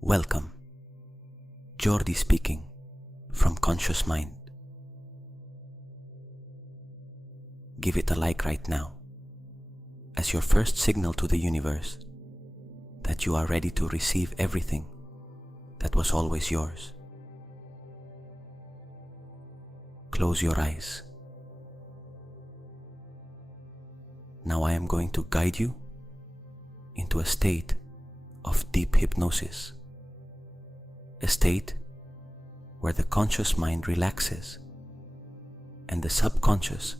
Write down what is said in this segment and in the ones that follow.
Welcome. Jordi speaking from Conscious Mind. Give it a like right now as your first signal to the universe that you are ready to receive everything that was always yours. Close your eyes. Now I am going to guide you into a state of deep hypnosis, a state where the conscious mind relaxes and the subconscious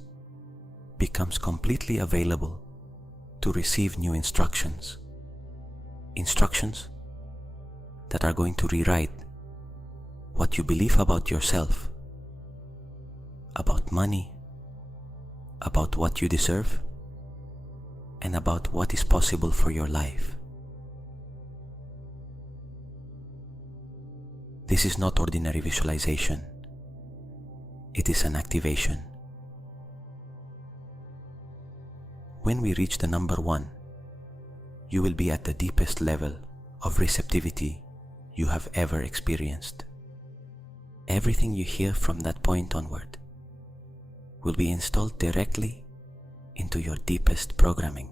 becomes completely available to receive new instructions that are going to rewrite what you believe about yourself, about money, about what you deserve, and about what is possible for your life. This is not ordinary visualization. It is an activation. When we reach the number 1, you will be at the deepest level of receptivity you have ever experienced. Everything you hear from that point onward will be installed directly into your deepest programming.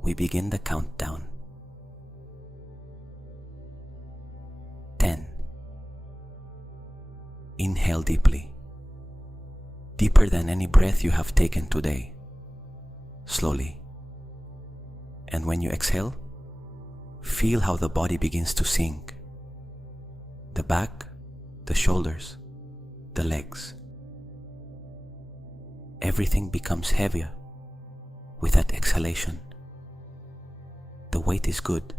We begin the countdown. 10. Inhale deeply, deeper than any breath you have taken today, slowly. And when you exhale, feel how the body begins to sink. The back, the shoulders, the legs. Everything becomes heavier with that exhalation. The weight is good.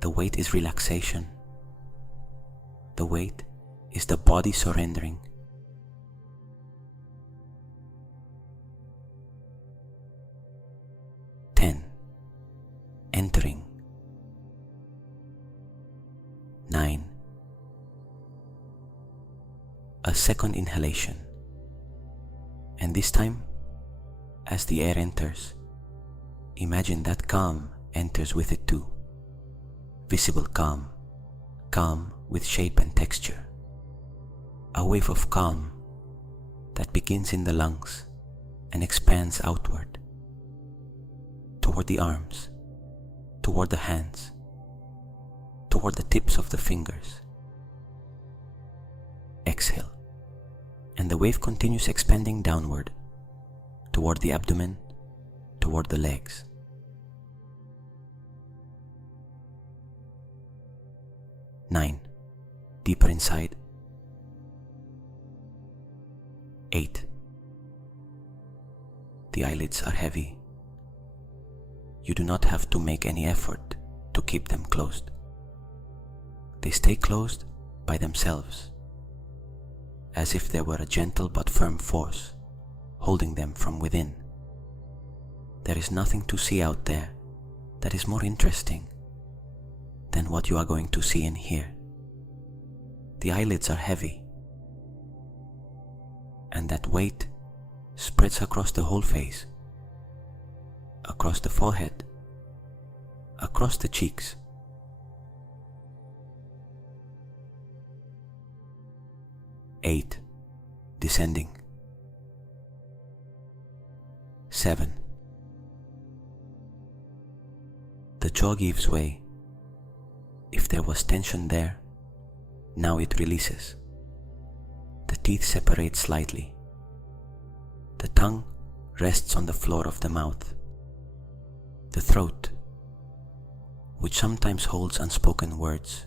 The weight is relaxation. The weight is the body surrendering. Entering. 9. A second inhalation, and this time, as the air enters, imagine that calm enters with it too. Visible calm, calm with shape and texture. A wave of calm that begins in the lungs and expands outward, toward the arms, toward the hands, toward the tips of the fingers. Exhale, and the wave continues expanding downward, toward the abdomen, toward the legs. 9. Deeper inside. 8. The eyelids are heavy. You do not have to make any effort to keep them closed. They stay closed by themselves, as if there were a gentle but firm force holding them from within. There is nothing to see out there that is more interesting than what you are going to see and hear. The eyelids are heavy, and that weight spreads across the whole face, across the forehead, across the cheeks. 8. Descending. 7. The jaw gives way. If there was tension there, now it releases. The teeth separate slightly. The tongue rests on the floor of the mouth. The throat, which sometimes holds unspoken words,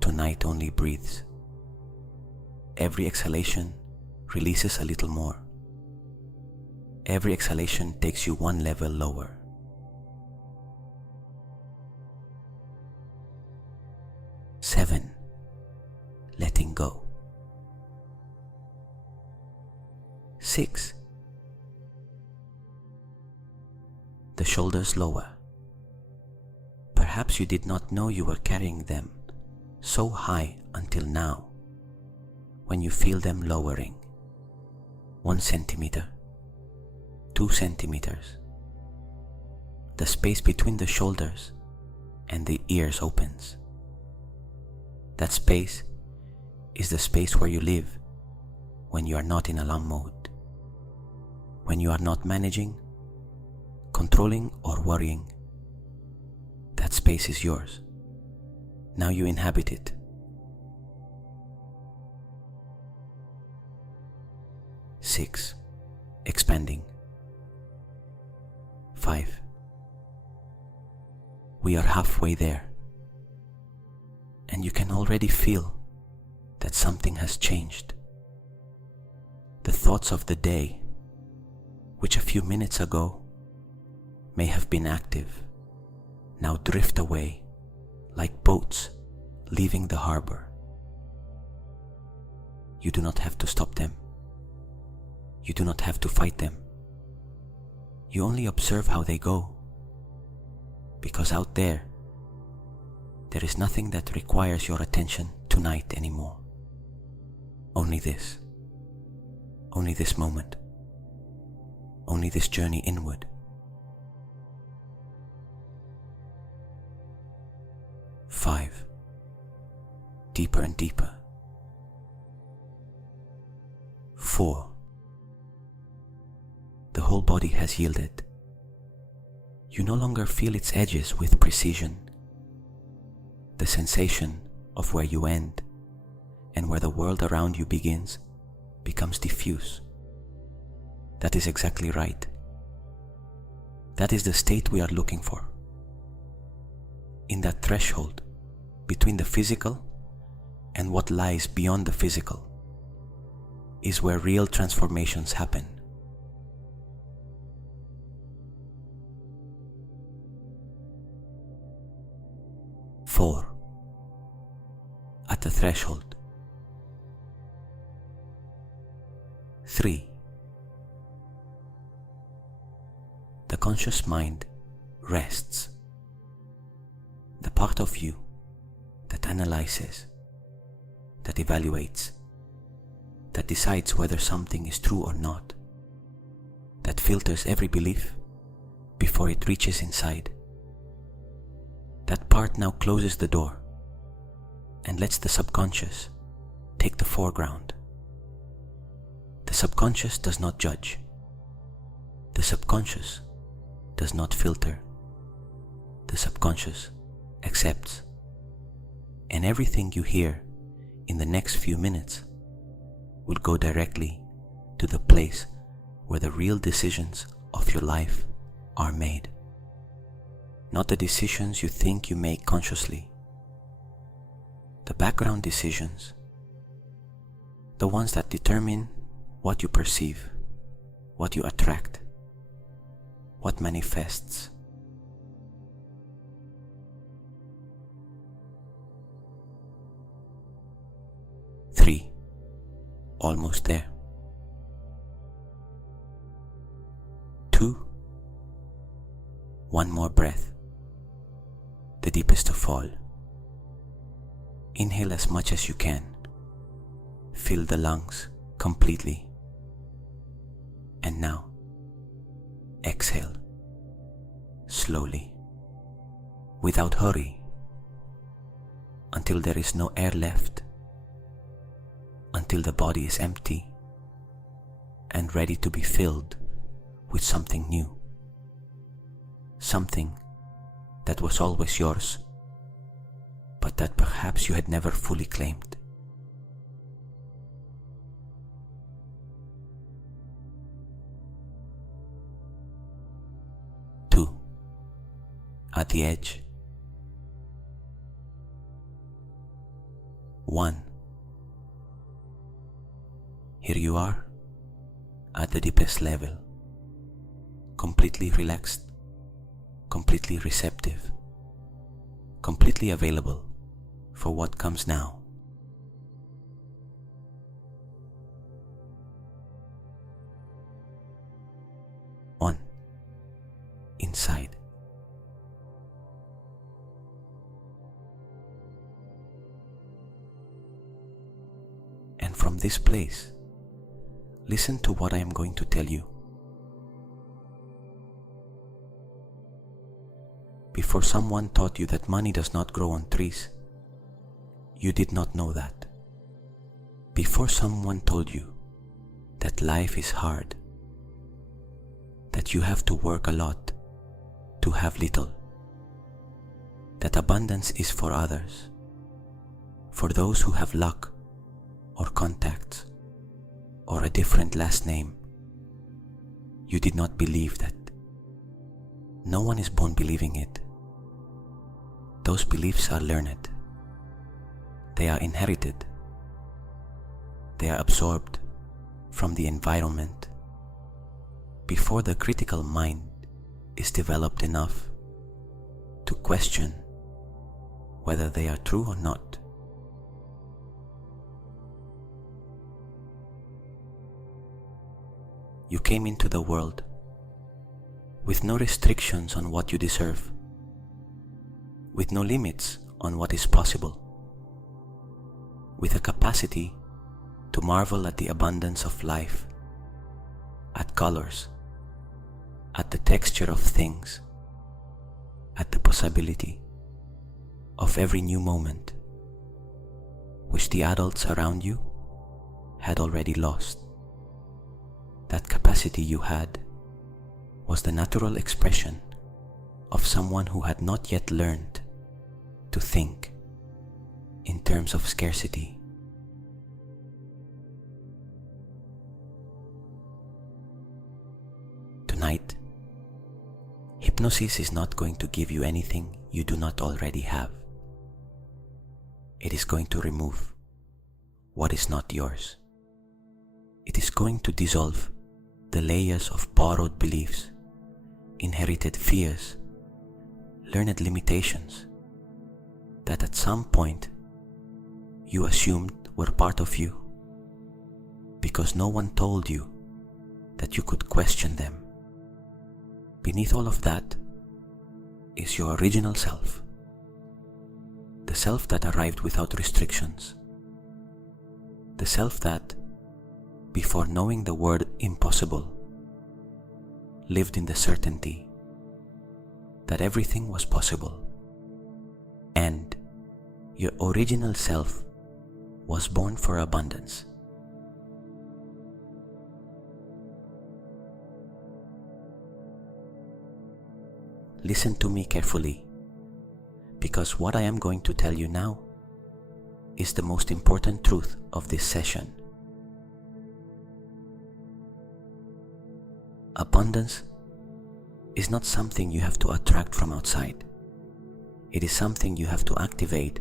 tonight only breathes. Every exhalation releases a little more. Every exhalation takes you one level lower. 7. Letting go. 6. The shoulders lower. Perhaps you did not know you were carrying them so high until now, when you feel them lowering. 1 centimeter, 2 centimeters, the space between the shoulders and the ears opens. That space is the space where you live when you are not in alarm mode, when you are not managing, controlling or worrying. That space is yours. Now you inhabit it. 6. Expanding. 5. We are halfway there, and you can already feel that something has changed. The thoughts of the day, which a few minutes ago may have been active, now drift away like boats leaving the harbor. You do not have to stop them. You do not have to fight them. You only observe how they go, because out there is nothing that requires your attention tonight anymore. Only this moment, only this journey inward. 5. Deeper and deeper. 4. The whole body has yielded. You no longer feel its edges with precision. The sensation of where you end and where the world around you begins becomes diffuse. That is exactly right. That is the state we are looking for. In that threshold between the physical and what lies beyond the physical is where real transformations happen. 4. At the threshold. 3. The conscious mind rests. The part of you that analyzes, that evaluates, that decides whether something is true or not, that filters every belief before it reaches inside. That part now closes the door and lets the subconscious take the foreground. The subconscious does not judge. The subconscious does not filter. The subconscious accepts. And everything you hear in the next few minutes will go directly to the place where the real decisions of your life are made. Not the decisions you think you make consciously. The background decisions, the ones that determine what you perceive, what you attract, what manifests. Three, almost there. 2, one more breath, the deepest of all. Inhale as much as you can. Fill the lungs completely. And now, exhale, slowly, without hurry, until there is no air left, until the body is empty and ready to be filled with something new, something that was always yours, but that perhaps you had never fully claimed. Two, at the edge. 1, here you are, at the deepest level, completely relaxed, completely receptive, completely available for what comes now. On, inside. And from this place, listen to what I am going to tell you. Before someone taught you that money does not grow on trees, you did not know that. Before someone told you that life is hard, that you have to work a lot to have little, that abundance is for others, for those who have luck or contacts or a different last name, you did not believe that. No one is born believing it. Those beliefs are learned. They are inherited. They are absorbed from the environment before the critical mind is developed enough to question whether they are true or not. You came into the world with no restrictions on what you deserve, with no limits on what is possible, with a capacity to marvel at the abundance of life, at colors, at the texture of things, at the possibility of every new moment, which the adults around you had already lost. That capacity you had was the natural expression of someone who had not yet learned to think in terms of scarcity. Tonight, hypnosis is not going to give you anything you do not already have. It is going to remove what is not yours. It is going to dissolve the layers of borrowed beliefs, inherited fears, learned limitations that at some point you assumed were part of you because no one told you that you could question them. Beneath all of that is your original self, the self that arrived without restrictions, the self that, before knowing the word impossible, lived in the certainty that everything was possible, and your original self was born for abundance. Listen to me carefully, because what I am going to tell you now is the most important truth of this session. Abundance is not something you have to attract from outside. It is something you have to activate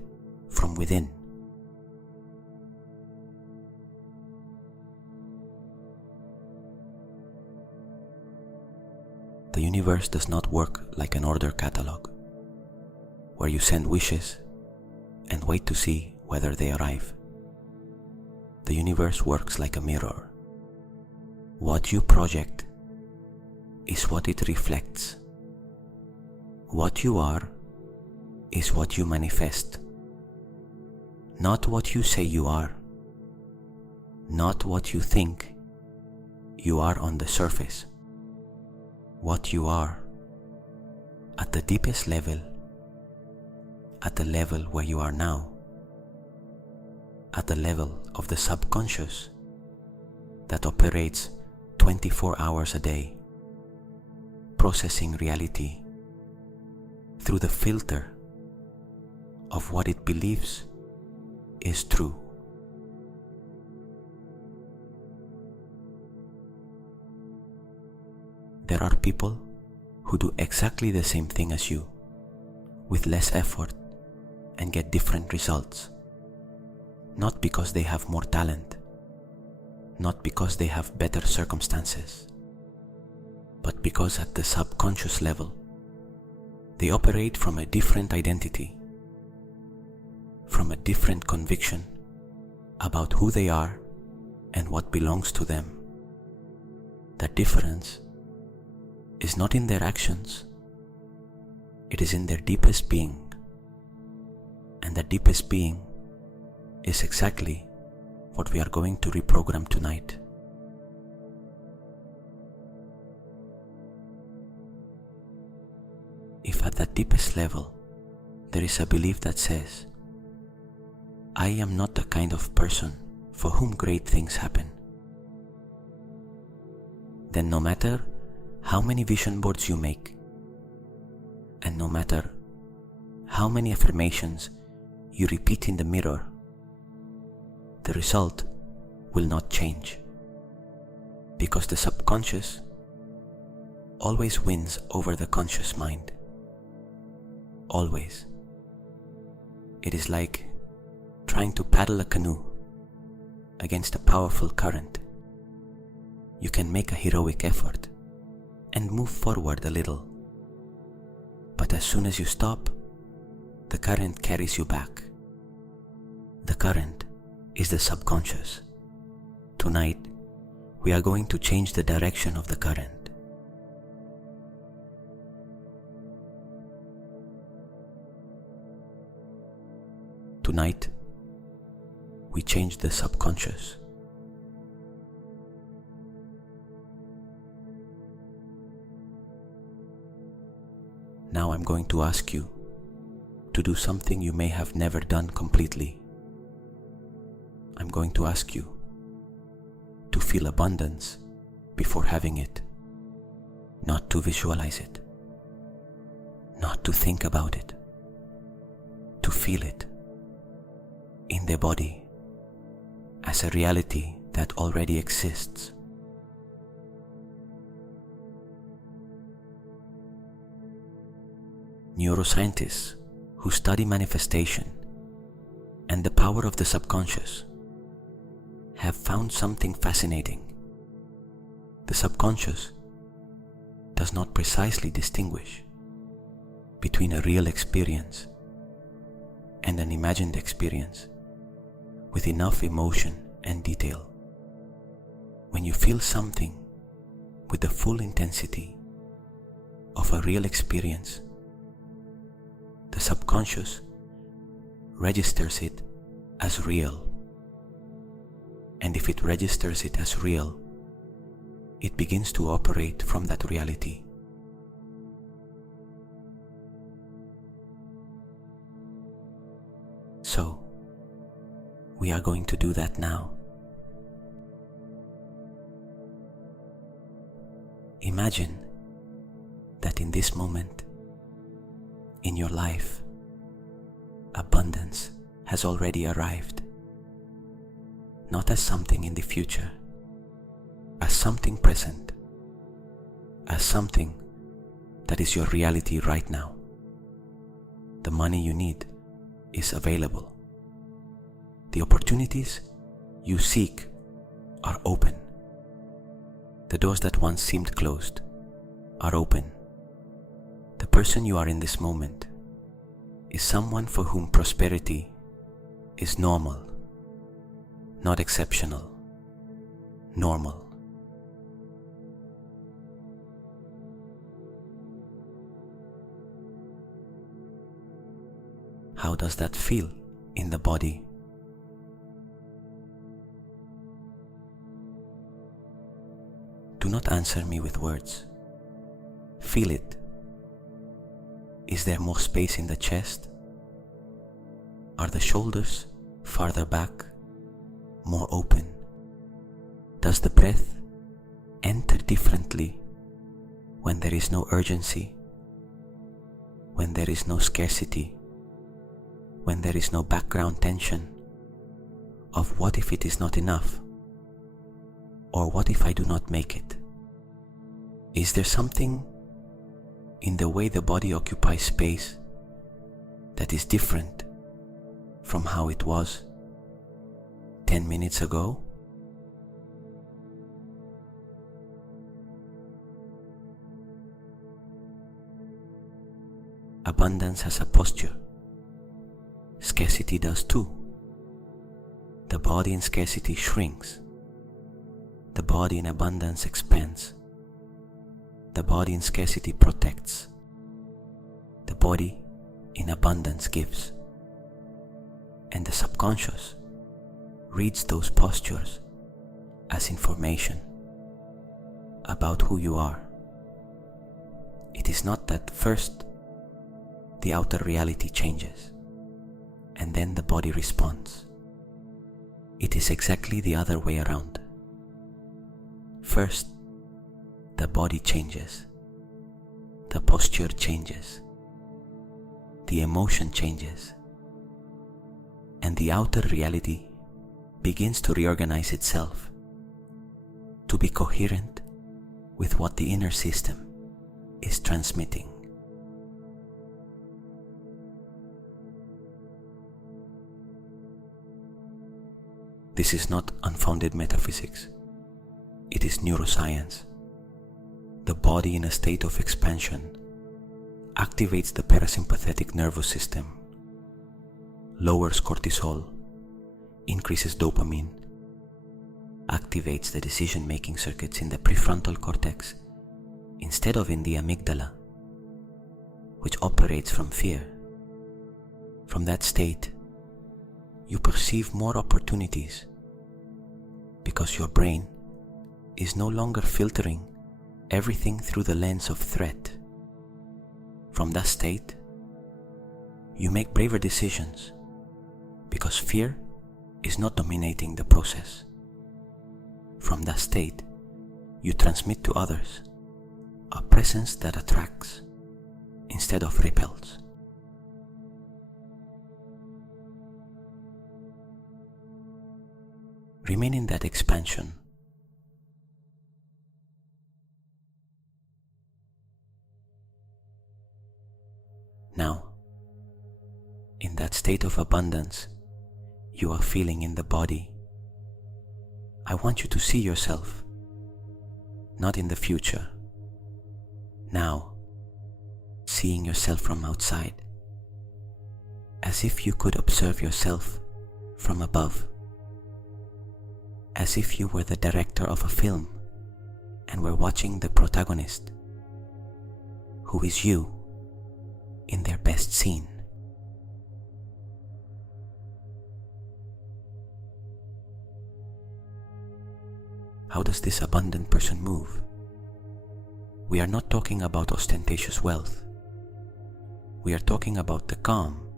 from within. The universe does not work like an order catalog, where you send wishes and wait to see whether they arrive. The universe works like a mirror. What you project is what it reflects. What you are is what you manifest. Not what you say you are, not what you think you are on the surface. What you are at the deepest level, at the level where you are now, at the level of the subconscious that operates 24 hours a day, processing reality through the filter of what it believes is true. There are people who do exactly the same thing as you, with less effort, and get different results. Not because they have more talent, not because they have better circumstances, but because at the subconscious level, they operate from a different identity, from a different conviction about who they are and what belongs to them. That difference is not in their actions, it is in their deepest being, and that deepest being is exactly what we are going to reprogram tonight. if at the deepest level there is a belief that says, I am not the kind of person for whom great things happen, then no matter how many vision boards you make, and no matter how many affirmations you repeat in the mirror, the result will not change, because the subconscious always wins over the conscious mind. Always. It is like trying to paddle a canoe against a powerful current. You can make a heroic effort and move forward a little, but as soon as you stop, the current carries you back. The current is the subconscious. Tonight, we are going to change the direction of the current. Tonight, we change the subconscious. Now I'm going to ask you to do something you may have never done completely. I'm going to ask you to feel abundance before having it, not to visualize it, not to think about it, to feel it in the body as a reality that already exists. Neuroscientists who study manifestation and the power of the subconscious have found something fascinating. The subconscious does not precisely distinguish between a real experience and an imagined experience with enough emotion and detail. When you feel something with the full intensity of a real experience, the subconscious registers it as real. And if it registers it as real, it begins to operate from that reality. So, we are going to do that now. Imagine that in this moment, in your life, abundance has already arrived. Not as something in the future, as something present, as something that is your reality right now. The money you need is available. The opportunities you seek are open. The doors that once seemed closed are open. The person you are in this moment is someone for whom prosperity is normal. Not exceptional, normal. How does that feel in the body? Do not answer me with words. Feel it. Is there more space in the chest? Are the shoulders farther back? More open? Does the breath enter differently when there is no urgency, when there is no scarcity, when there is no background tension of what if it is not enough, or what if I do not make it? Is there something in the way the body occupies space that is different from how it was 10 minutes ago? Abundance has a posture. Scarcity does too. The body in scarcity shrinks. The body in abundance expands. The body in scarcity protects. The body in abundance gives. And the subconscious reads those postures as information about who you are. It is not that first the outer reality changes, and then the body responds. It is exactly the other way around. First, the body changes, the posture changes, the emotion changes, and the outer reality begins to reorganize itself to be coherent with what the inner system is transmitting. This is not unfounded metaphysics. It is neuroscience. The body in a state of expansion activates the parasympathetic nervous system, lowers cortisol, increases dopamine, activates the decision-making circuits in the prefrontal cortex instead of in the amygdala, which operates from fear. From that state, you perceive more opportunities because your brain is no longer filtering everything through the lens of threat. From that state, you make braver decisions because fear is not dominating the process. From that state, you transmit to others a presence that attracts instead of repels. Remain in that expansion. Now, in that state of abundance you are feeling in the body, I want you to see yourself, not in the future, now, seeing yourself from outside, as if you could observe yourself from above, as if you were the director of a film and were watching the protagonist, who is you, in their best scene. How does this abundant person move? We are not talking about ostentatious wealth. We are talking about the calm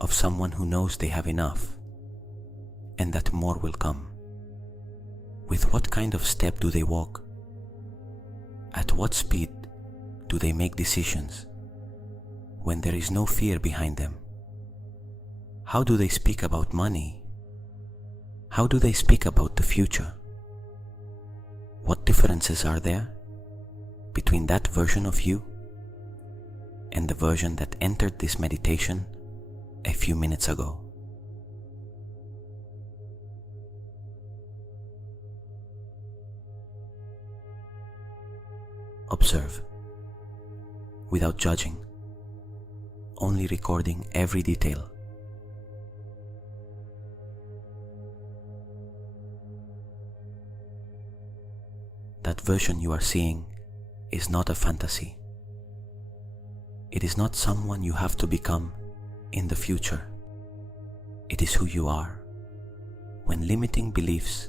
of someone who knows they have enough and that more will come. With what kind of step do they walk? At what speed do they make decisions when there is no fear behind them? How do they speak about money? How do they speak about the future? What differences are there between that version of you and the version that entered this meditation a few minutes ago? Observe, without judging, only recording every detail. That version you are seeing is not a fantasy. It is not someone you have to become in the future. It is who you are when limiting beliefs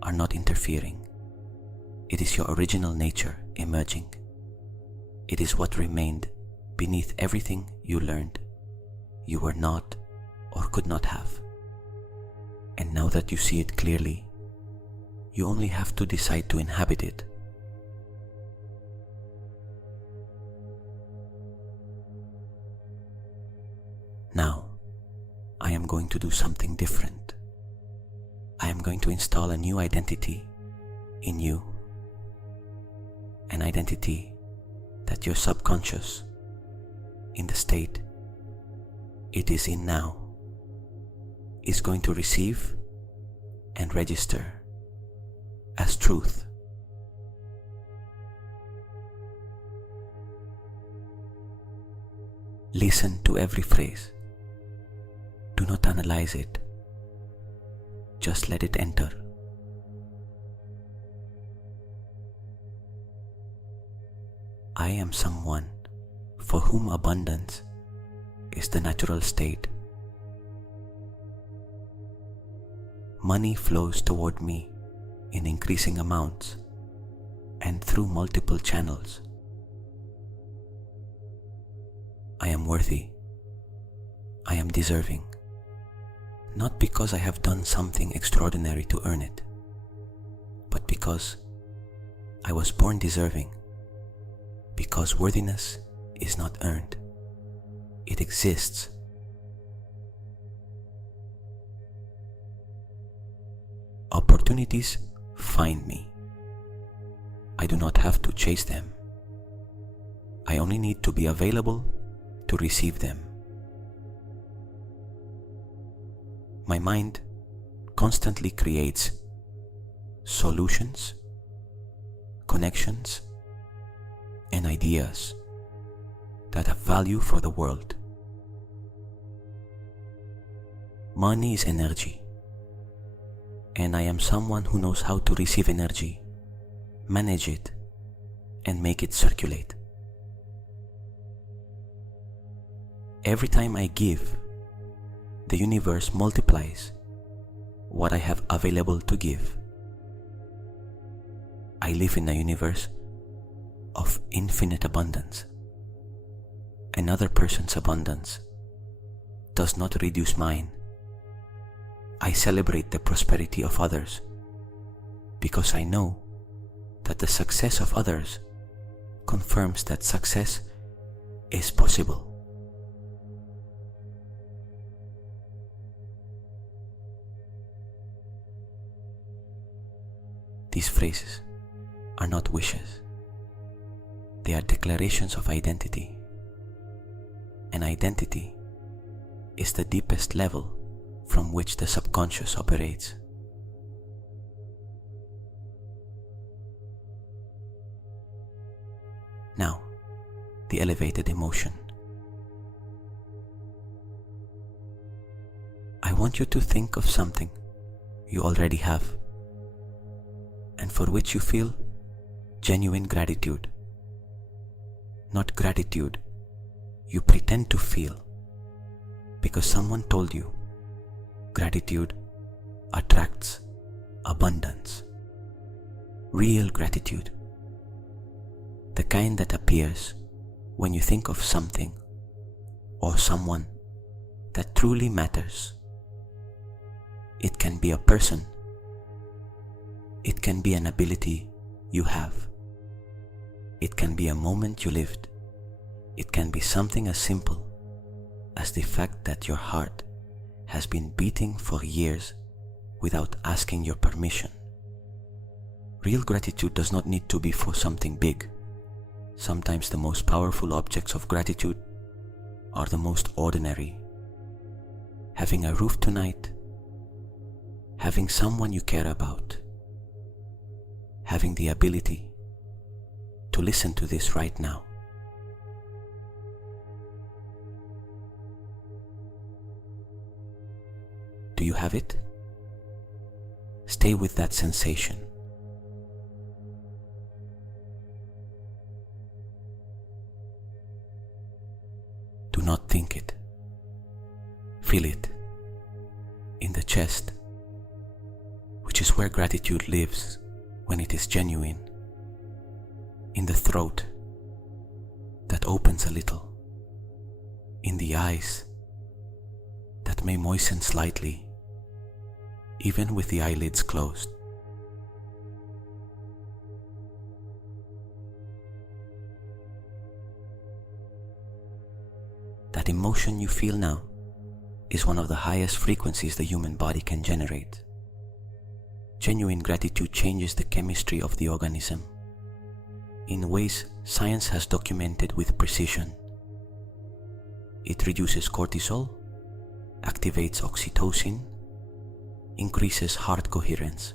are not interfering. It is your original nature emerging. It is what remained beneath everything you learned you were not or could not have. And now that you see it clearly, you only have to decide to inhabit it. Now, I am going to do something different. I am going to install a new identity in you, an identity that your subconscious, in the state it is in now, is going to receive and register as truth. Listen to every phrase. Do not analyze it. Just let it enter. I am someone for whom abundance is the natural state. Money flows toward me in increasing amounts and through multiple channels. I am worthy. I am deserving, not because I have done something extraordinary to earn it, but because I was born deserving, because worthiness is not earned, it exists. Opportunities find me. I do not have to chase them. I only need to be available to receive them. My mind constantly creates solutions, connections, and ideas that have value for the world. Money is energy, and I am someone who knows how to receive energy, manage it, and make it circulate. Every time I give, the universe multiplies what I have available to give. I live in a universe of infinite abundance. Another person's abundance does not reduce mine. I celebrate the prosperity of others because I know that the success of others confirms that success is possible. These phrases are not wishes. They are declarations of identity. And identity is the deepest level from which the subconscious operates. Now, the elevated emotion. I want you to think of something you already have and for which you feel genuine gratitude. Not gratitude you pretend to feel because someone told you gratitude attracts abundance. Real gratitude, the kind that appears when you think of something or someone that truly matters. It can be a person. It can be an ability you have. It can be a moment you lived. It can be something as simple as the fact that your heart has been beating for years without asking your permission. Real gratitude does not need to be for something big. Sometimes the most powerful objects of gratitude are the most ordinary. Having a roof tonight, having someone you care about, having the ability to listen to this right now. Do you have it? Stay with that sensation. Do not think it. Feel it in the chest, which is where gratitude lives when it is genuine. In the throat that opens a little. In the eyes that may moisten slightly, even with the eyelids closed. That emotion you feel now is one of the highest frequencies the human body can generate. Genuine gratitude changes the chemistry of the organism in ways science has documented with precision. It reduces cortisol, activates oxytocin, increases heart coherence.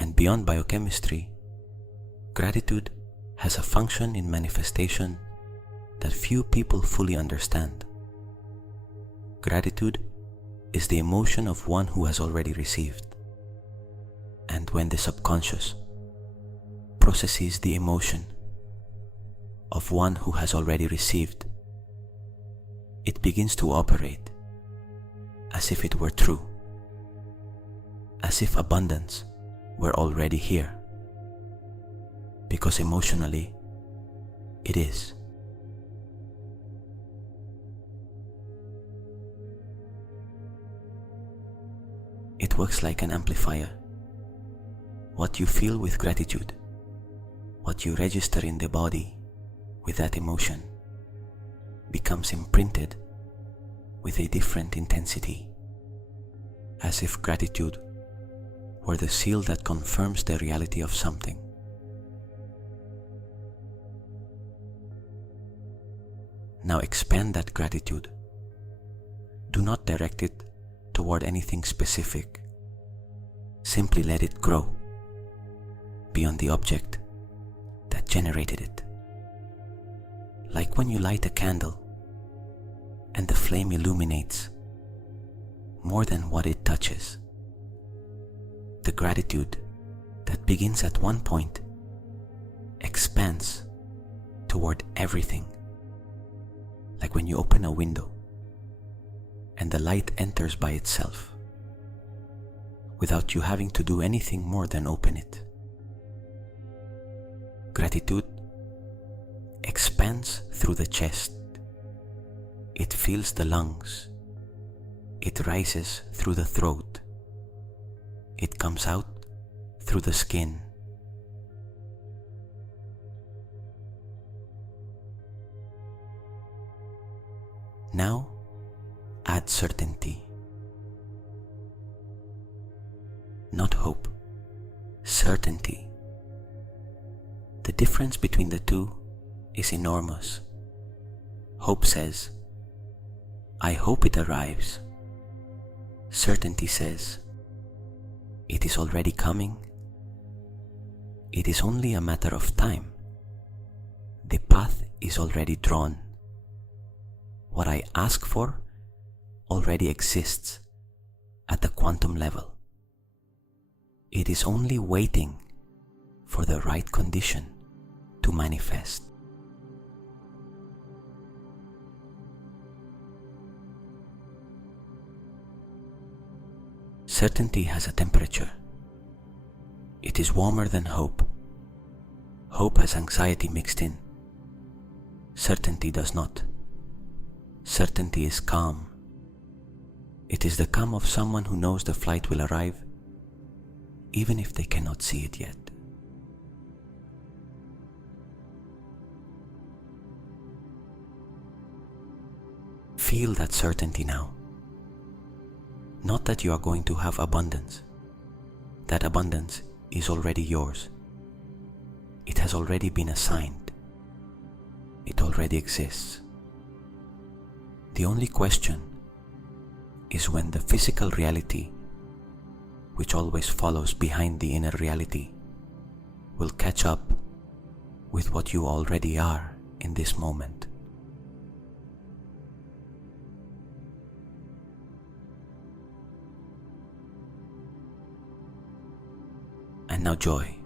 And beyond biochemistry, gratitude has a function in manifestation that few people fully understand. Gratitude is the emotion of one who has already received. And when the subconscious processes the emotion of one who has already received, it begins to operate as if it were true, as if abundance were already here, because emotionally it is. works like an amplifier. What you feel with gratitude, what you register in the body with that emotion, becomes imprinted with a different intensity, as if gratitude were the seal that confirms the reality of something. Now expand that gratitude. Do not direct it toward anything specific. Simply let it grow beyond the object that generated it. Like when you light a candle and the flame illuminates more than what it touches. The gratitude that begins at one point expands toward everything. Like when you open a window and the light enters by itself without you having to do anything more than open it. Gratitude expands through the chest. It fills the lungs. It rises through the throat. It comes out through the skin. Now, add certainty. Not hope, certainty. The difference between the two is enormous. Hope says, I hope it arrives. Certainty says, it is already coming. It is only a matter of time. The path is already drawn. What I ask for already exists at the quantum level. It is only waiting for the right condition to manifest. Certainty has a temperature. It is warmer than hope. Hope has anxiety mixed in. Certainty does not. Certainty is calm. It is the calm of someone who knows the flight will arrive, even if they cannot see it yet. Feel that certainty now. Not that you are going to have abundance. That abundance is already yours. It has already been assigned. It already exists. The only question is when the physical reality, which always follows behind the inner reality, will catch up with what you already are in this moment. And now joy.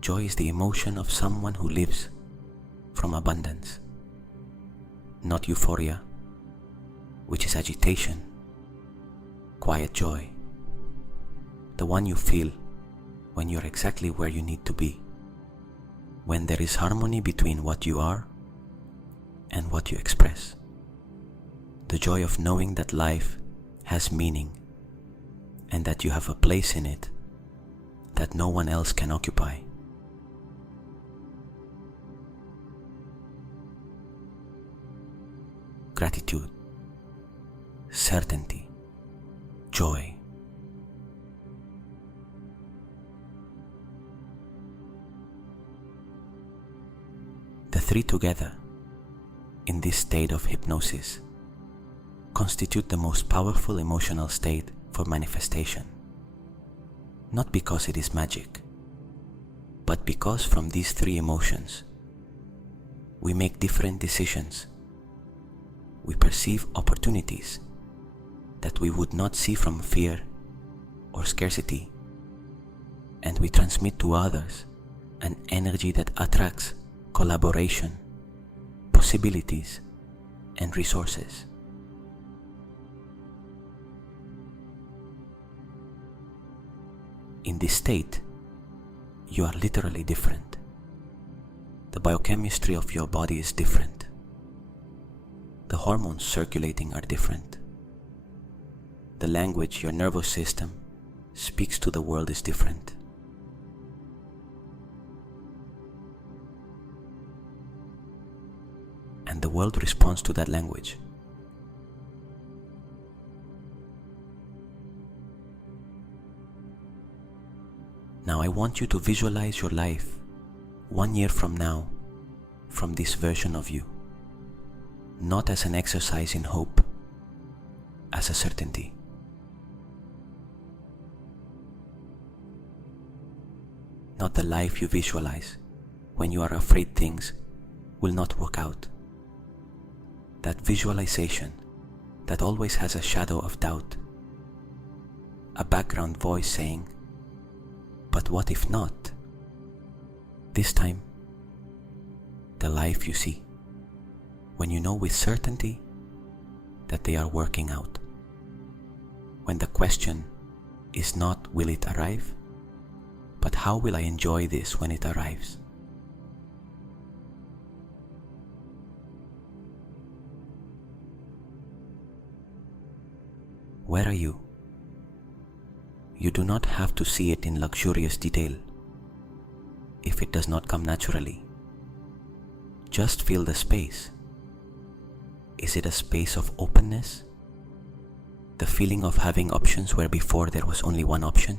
Joy is the emotion of someone who lives from abundance, not euphoria, which is agitation. Quiet joy, the one you feel when you're exactly where you need to be, when there is harmony between what you are and what you express. The joy of knowing that life has meaning and that you have a place in it that no one else can occupy. Gratitude, certainty, joy. The three together, in this state of hypnosis, constitute the most powerful emotional state for manifestation. Not because it is magic, but because from these three emotions, we make different decisions. We perceive opportunities that we would not see from fear or scarcity, and we transmit to others an energy that attracts collaboration, possibilities, and resources. In this state, you are literally different. The biochemistry of your body is different. The hormones circulating are different. The language your nervous system speaks to the world is different. And the world responds to that language. Now I want you to visualize your life 1 year from now from this version of you, not as an exercise in hope, as a certainty. Not the life you visualize when you are afraid things will not work out. That visualization that always has a shadow of doubt, a background voice saying, "But what if not?" This time, the life you see, when you know with certainty that they are working out. When the question is not will it arrive, but how will I enjoy this when it arrives? Where are you? You do not have to see it in luxurious detail if it does not come naturally. Just feel the space. Is it a space of openness? The feeling of having options where before there was only one option?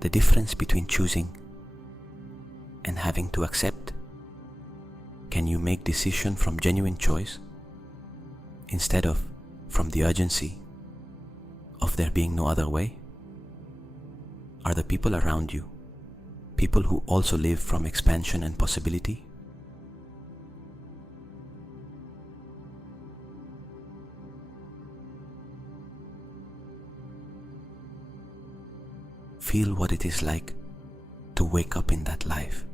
The difference between choosing and having to accept? Can you make decision from genuine choice instead of from the urgency of there being no other way? Are the people around you people who also live from expansion and possibility? Feel what it is like to wake up in that life.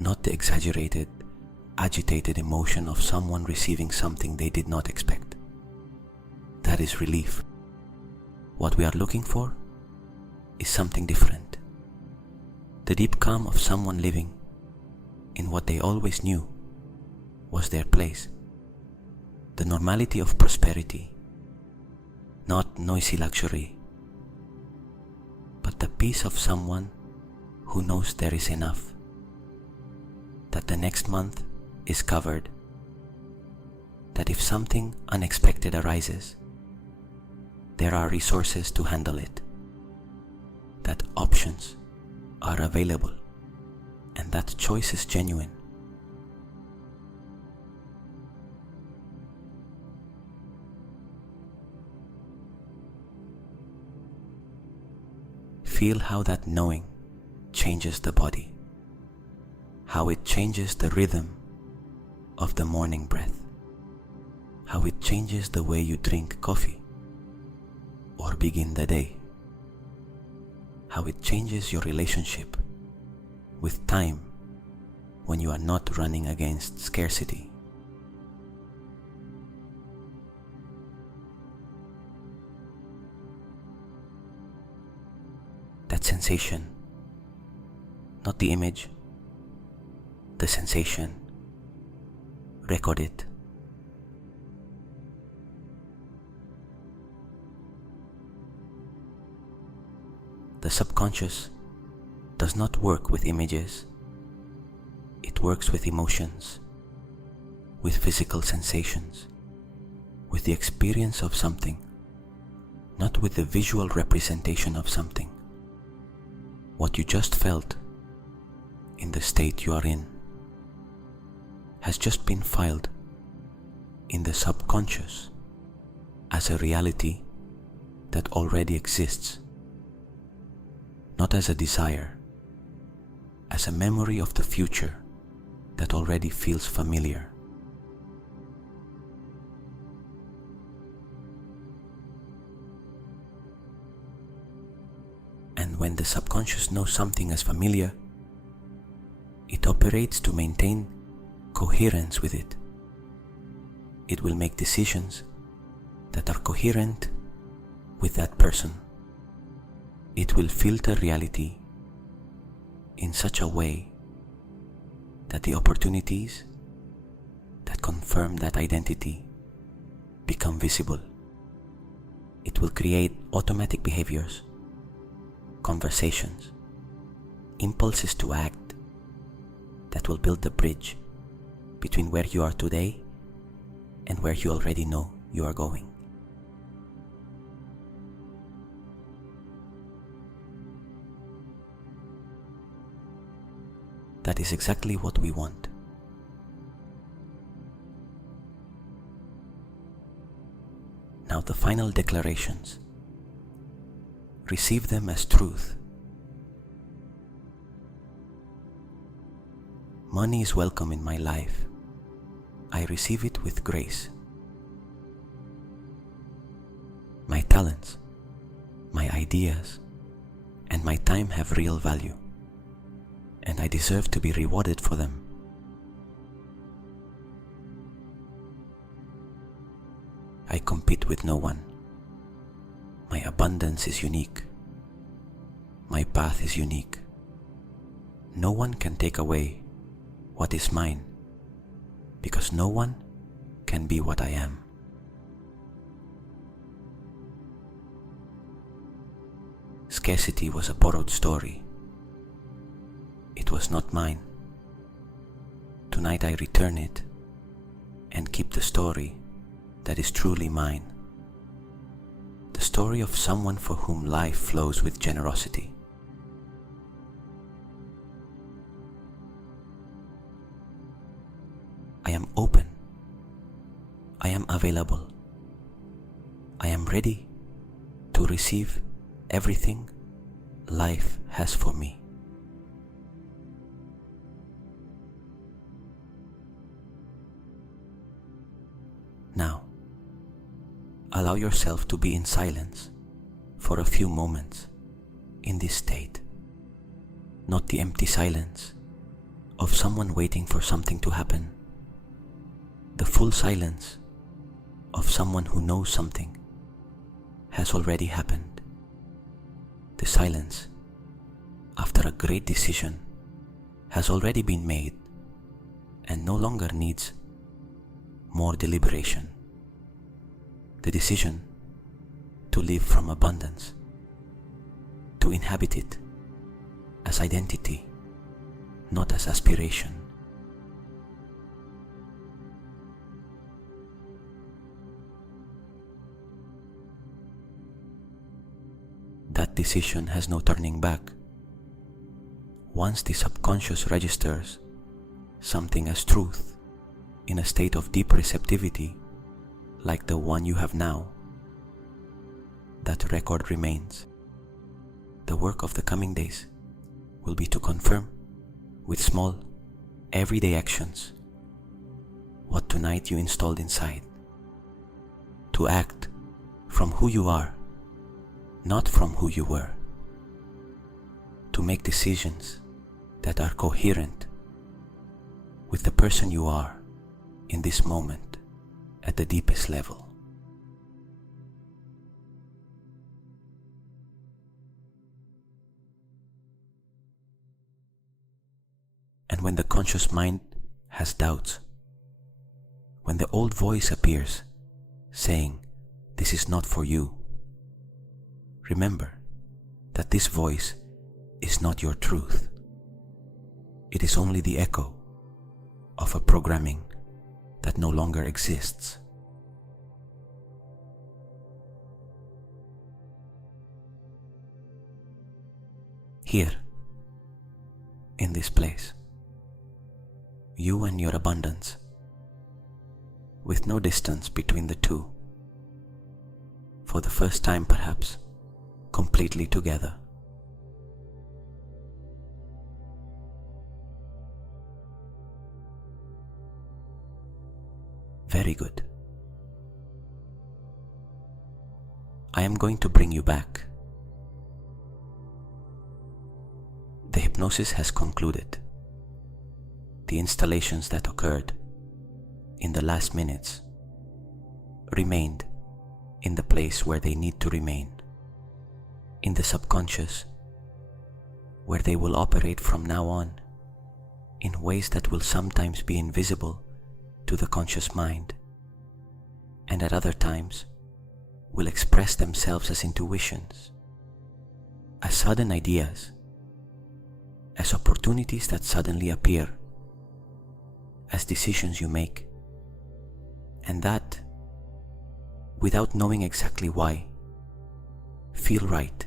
Not the exaggerated, agitated emotion of someone receiving something they did not expect. That is relief. What we are looking for is something different. The deep calm of someone living in what they always knew was their place. The normality of prosperity, not noisy luxury, but the peace of someone who knows there is enough, that the next month is covered, that if something unexpected arises, there are resources to handle it, that options are available, and that choice is genuine. Feel how that knowing changes the body, how it changes the rhythm of the morning breath, how it changes the way you drink coffee or begin the day, how it changes your relationship with time when you are not running against scarcity. That sensation, not the image, the sensation, record it. The subconscious does not work with images. It works with emotions, with physical sensations, with the experience of something, not with the visual representation of something. What you just felt in the state you are in has just been filed in the subconscious as a reality that already exists, not as a desire, as a memory of the future that already feels familiar. And when the subconscious knows something as familiar, it operates to maintain coherence with it. It will make decisions that are coherent with that person. It will filter reality in such a way that the opportunities that confirm that identity become visible. It will create automatic behaviors, conversations, impulses to act that will build the bridge between where you are today and where you already know you are going. That is exactly what we want. Now the final declarations. Receive them as truth. Money is welcome in my life. I receive it with grace. My talents, my ideas, and my time have real value, and I deserve to be rewarded for them. I compete with no one. My abundance is unique. My path is unique. No one can take away what is mine, because no one can be what I am. Scarcity was a borrowed story. It was not mine. Tonight I return it and keep the story that is truly mine. The story of someone for whom life flows with generosity. I am open. I am available. I am ready to receive everything life has for me. Now, allow yourself to be in silence for a few moments in this state, not the empty silence of someone waiting for something to happen, the full silence of someone who knows something has already happened, the silence after a great decision has already been made and no longer needs more deliberation. The decision to live from abundance, to inhabit it as identity, not as aspiration. That decision has no turning back. Once the subconscious registers something as truth in a state of deep receptivity like the one you have now, that record remains. The work of the coming days will be to confirm with small, everyday actions what tonight you installed inside. To act from who you are, not from who you were. To make decisions that are coherent with the person you are in this moment at the deepest level. And when the conscious mind has doubts, when the old voice appears saying, "This is not for you," remember that this voice is not your truth. It is only the echo of a programming that no longer exists. Here, in this place, you and your abundance, with no distance between the two, for the first time perhaps, completely together. Very good. I am going to bring you back. The hypnosis has concluded. The installations that occurred in the last minutes remained in the place where they need to remain, in the subconscious, where they will operate from now on in ways that will sometimes be invisible to the conscious mind, and at other times will express themselves as intuitions, as sudden ideas, as opportunities that suddenly appear, as decisions you make, and that, without knowing exactly why, feel right.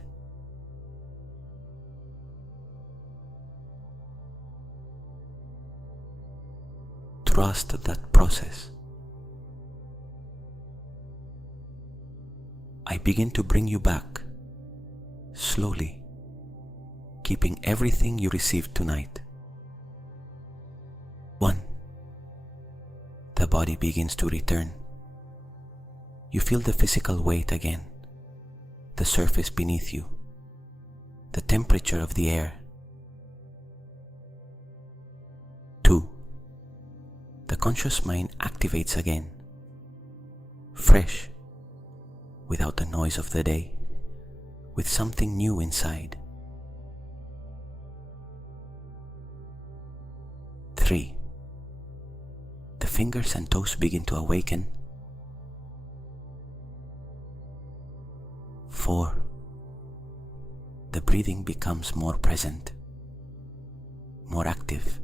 Trust that process. I begin to bring you back, slowly, keeping everything you received tonight. 1. The body begins to return. You feel the physical weight again, the surface beneath you, the temperature of the air. 2. The conscious mind activates again, fresh, without the noise of the day, with something new inside. 3. The fingers and toes begin to awaken. 4. The breathing becomes more present, more active.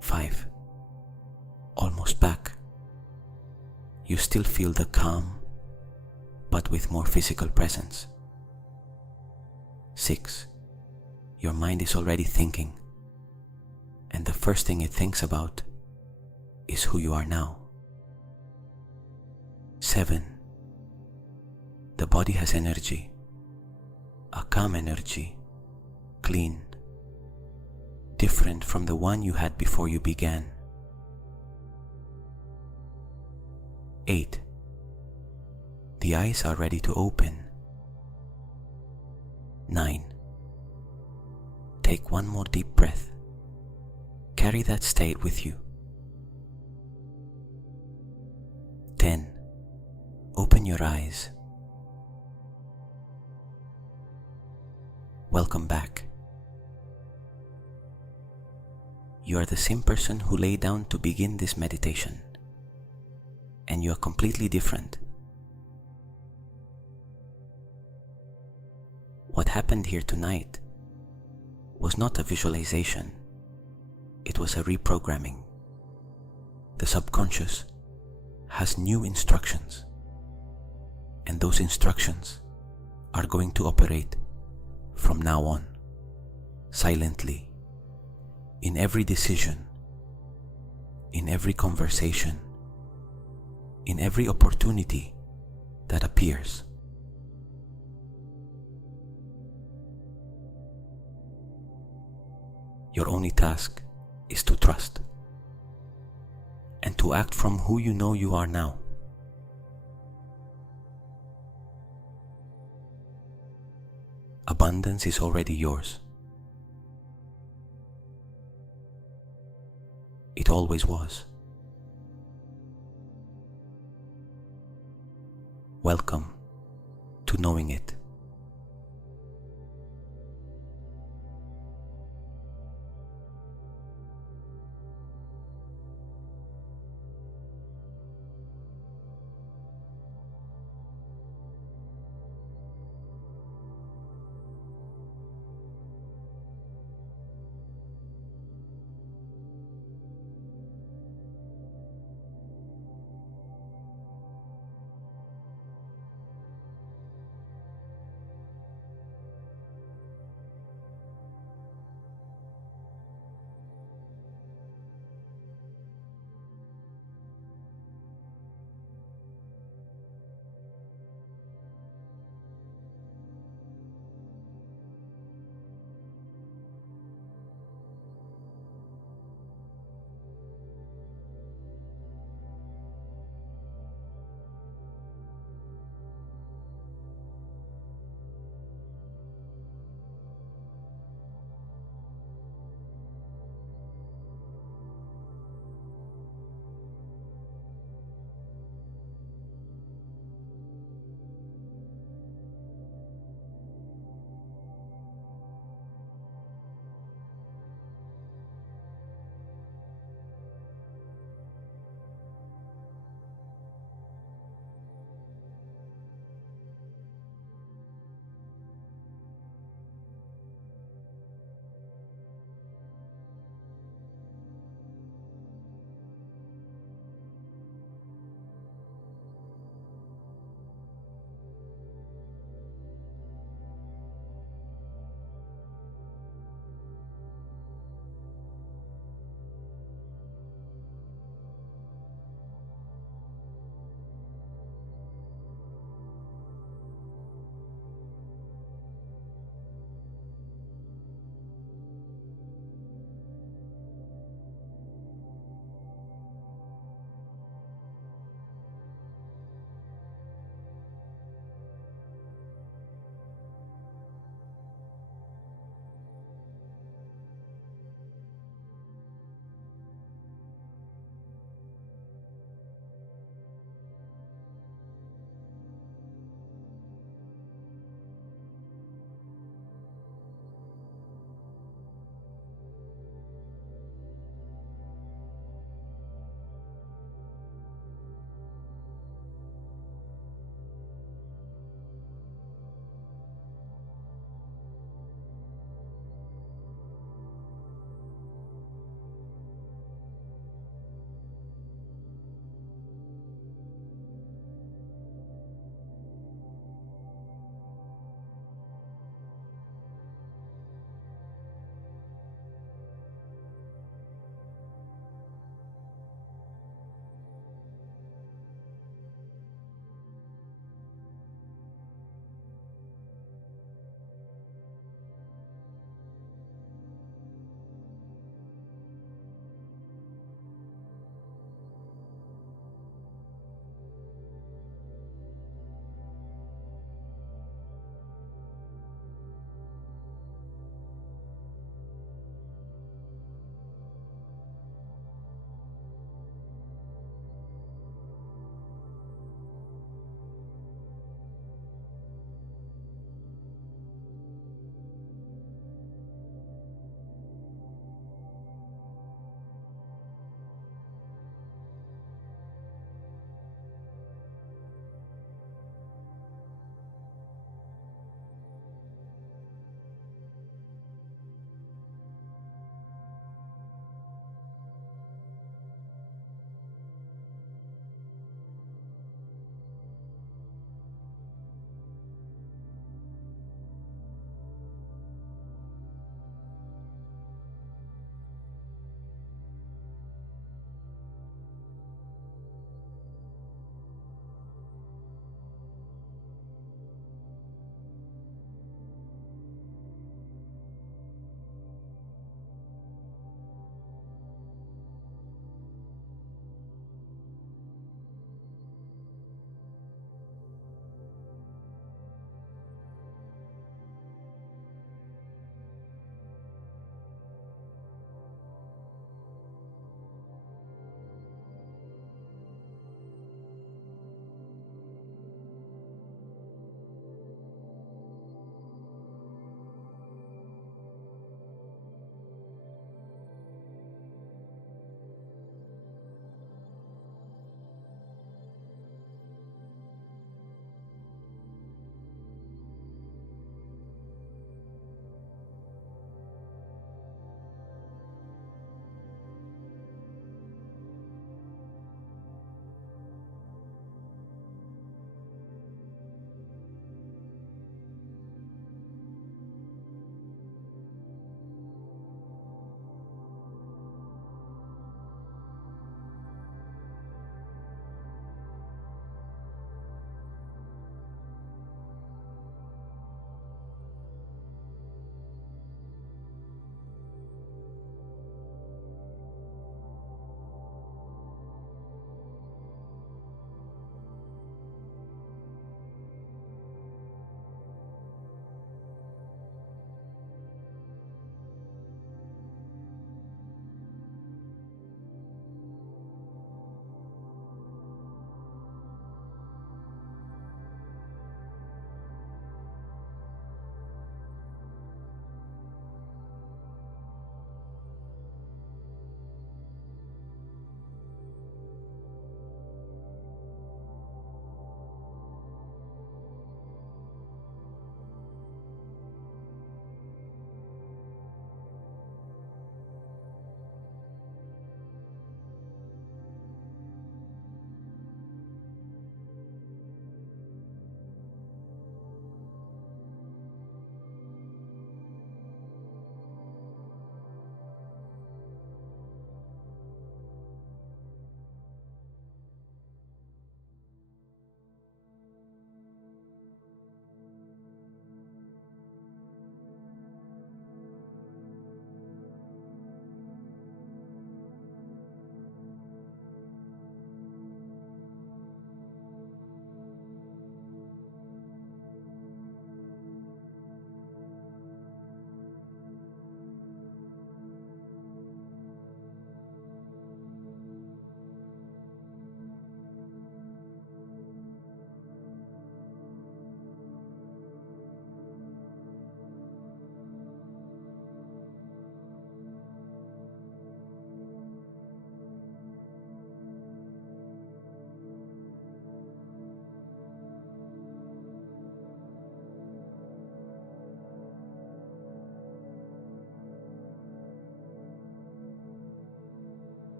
5. Almost back. You still feel the calm, but with more physical presence. 6. Your mind is already thinking, and the first thing it thinks about is who you are now. 7. The body has energy, a calm energy, clean, different from the one you had before you began. 8. The eyes are ready to open. 9. Take one more deep breath. Carry that state with you. 10. Open your eyes. Welcome back. You are the same person who lay down to begin this meditation, and you are completely different. What happened here tonight was not a visualization, it was a reprogramming. The subconscious has new instructions, and those instructions are going to operate from now on, silently, in every decision, in every conversation, in every opportunity that appears. Your only task is to trust and to act from who you know you are now. Abundance is already yours. It always was. Welcome to knowing it.